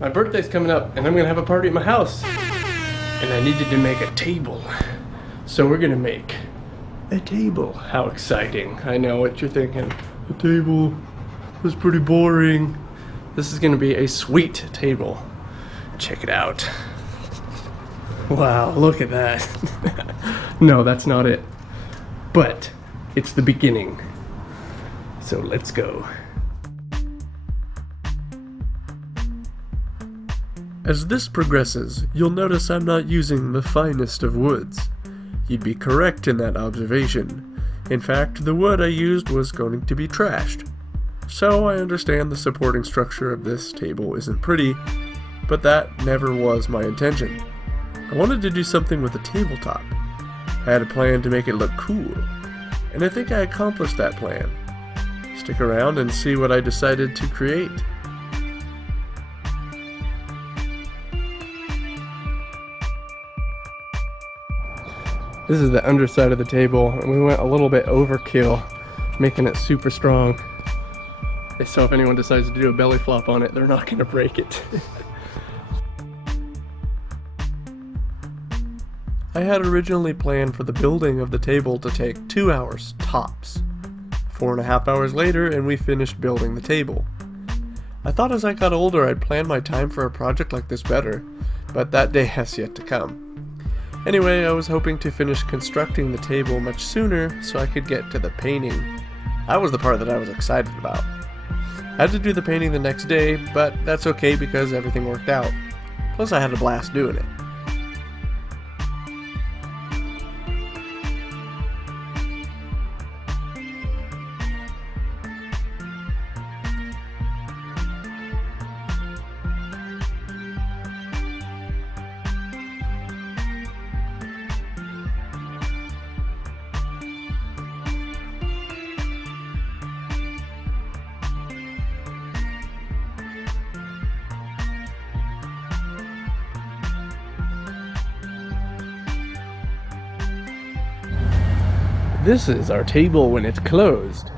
my birthday's coming up and I'm gonna have a party at my house. And I needed to make a table. So we're gonna make a table. How exciting. I know what you're thinking. A table is pretty boring. This is gonna be a sweet table. Check it out. Wow, look at that. No, that's not it. But it's the beginning. So let's go. As this progresses, you'll notice I'm not using the finest of woods. You'd be correct in that observation. In fact, the wood I used was going to be trashed. So I understand the supporting structure of this table isn't pretty, but that never was my intention. I wanted to do something with the tabletop. I had a plan to make it look cool, and I think I accomplished that plan. Stick around and see what I decided to create. This is the underside of the table, and we went a little bit overkill, making it super strong. So if anyone decides to do a belly flop on it, they're not gonna break it. I had originally planned for the building of the table to take 2 hours tops. 4.5 hours later, and we finished building the table. I thought as I got older I'd plan my time for a project like this better, but that day has yet to come. Anyway, I was hoping to finish constructing the table much sooner so I could get to the painting. That was the part that I was excited about. I had to do the painting the next day, but that's okay because everything worked out. Plus I had a blast doing it. This is our table when it's closed.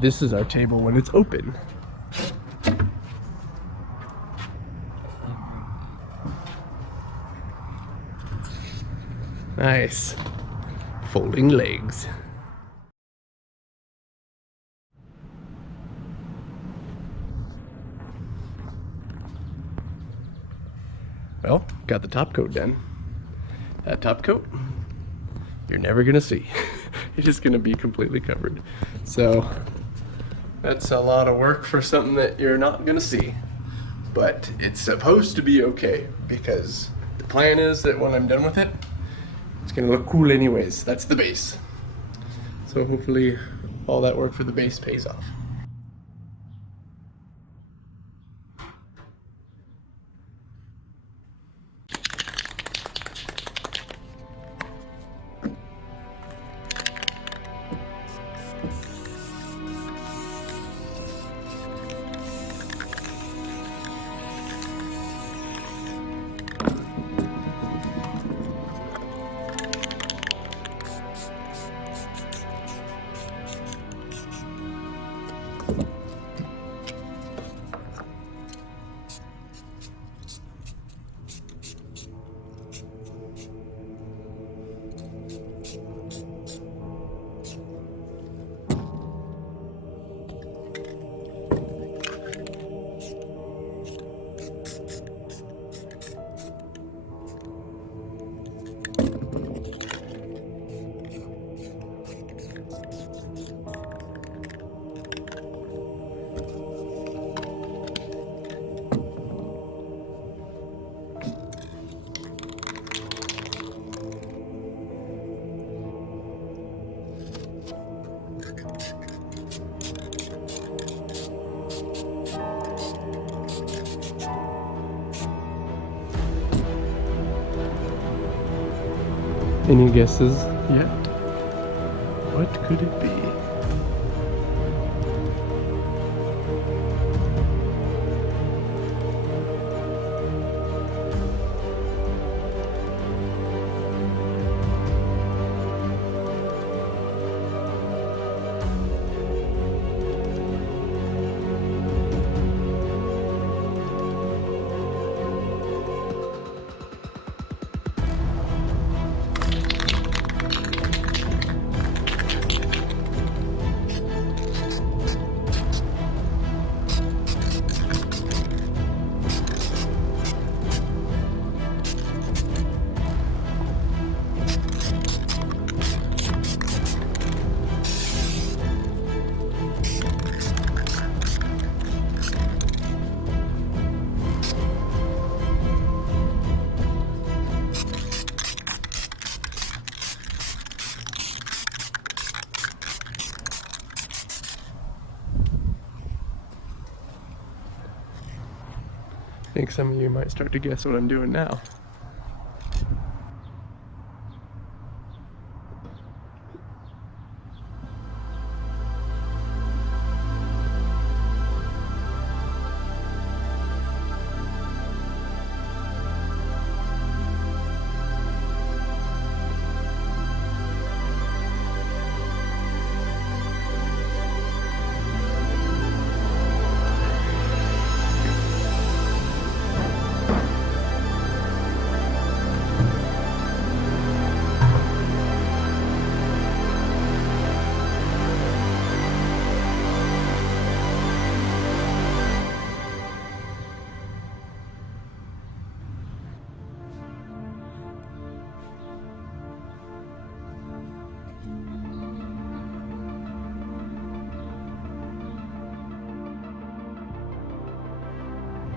This is our table when it's open. Nice. Folding legs. Well, got the top coat done. That top coat, you're never gonna see. It is gonna be completely covered. So that's a lot of work for something that you're not gonna see. But it's supposed to be okay because the plan is that when I'm done with it, it's gonna look cool anyways. That's the base. So hopefully all that work for the base pays off. Any guesses yet? What could it be? think some of you might start to guess what I'm doing now.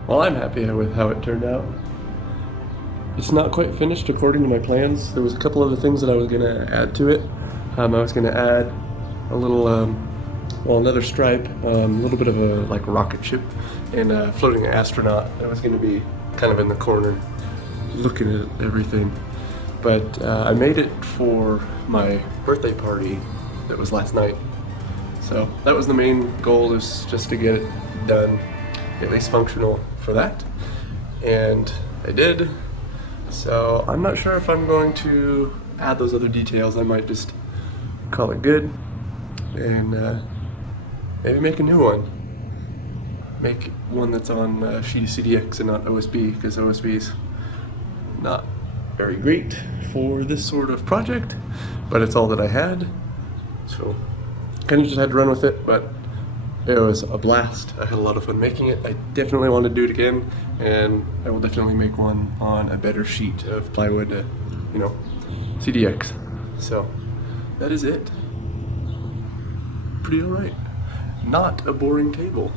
Well, I'm happy with how it turned out. It's not quite finished according to my plans. There was a couple other things that I was gonna add to it. I was gonna add a little, well, another stripe, a little bit of a like rocket ship, and a floating astronaut that was gonna be kind of in the corner, looking at everything. But I made it for my birthday party that was last night. So that was the main goal, is just to get it done, at least functional for that. And I did. So I'm not sure if I'm going to add those other details. I might just call it good and maybe make a new one. Make one that's on CDX and not OSB, because OSB is not very great for this sort of project, but it's all that I had. So kind of just had to run with it, but it was a blast. I had a lot of fun making it. I definitely want to do it again, and I will definitely make one on a better sheet of plywood, you know, CDX. So that is it. Pretty alright. Not a boring table.